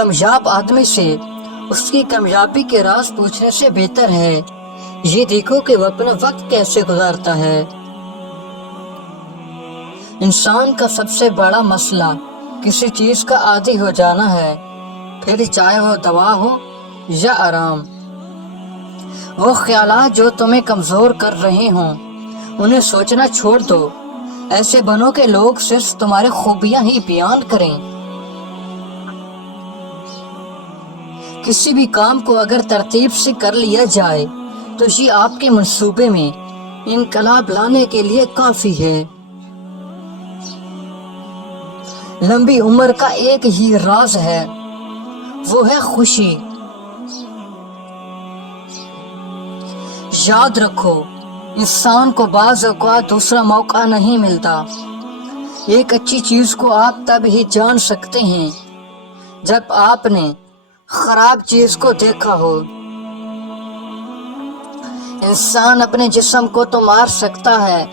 کامیاب آدمی سے اس کی کامیابی کے راز پوچھنے سے بہتر ہے یہ دیکھو کہ وہ اپنا وقت کیسے گزارتا ہے۔ انسان کا سب سے بڑا مسئلہ کسی چیز کا عادی ہو جانا ہے، پھر چاہے وہ دوا ہو یا آرام۔ وہ خیالات جو تمہیں کمزور کر رہے ہوں انہیں سوچنا چھوڑ دو، ایسے بنو کہ لوگ صرف تمہارے خوبیاں ہی بیان کریں۔ کسی بھی کام کو اگر ترتیب سے کر لیا جائے تو یہ آپ کے منصوبے میں انقلاب لانے کے لیے کافی ہے۔ لمبی عمر کا ایک ہی راز ہے، وہ ہے خوشی۔ یاد رکھو، انسان کو بعض اوقات دوسرا موقع نہیں ملتا۔ ایک اچھی چیز کو آپ تب ہی جان سکتے ہیں جب آپ نے خراب چیز کو دیکھا ہو۔ انسان اپنے جسم کو تو مار سکتا ہے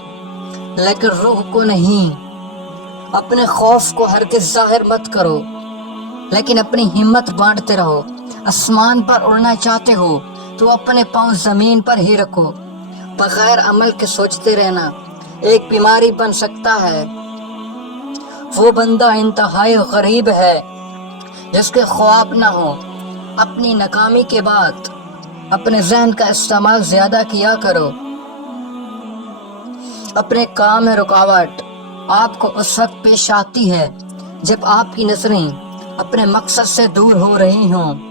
لیکن روح کو نہیں۔ اپنے خوف کو ہرگز ظاہر مت کرو لیکن اپنی ہمت بانٹتے رہو۔ آسمان پر اڑنا چاہتے ہو تو اپنے پاؤں زمین پر ہی رکھو۔ بغیر عمل کے سوچتے رہنا ایک بیماری بن سکتا ہے۔ وہ بندہ انتہائی غریب ہے جس کے خواب نہ ہو۔ اپنی ناکامی کے بعد اپنے ذہن کا استعمال زیادہ کیا کرو۔ اپنے کام میں رکاوٹ آپ کو اس وقت پیش آتی ہے جب آپ کی نظریں اپنے مقصد سے دور ہو رہی ہوں۔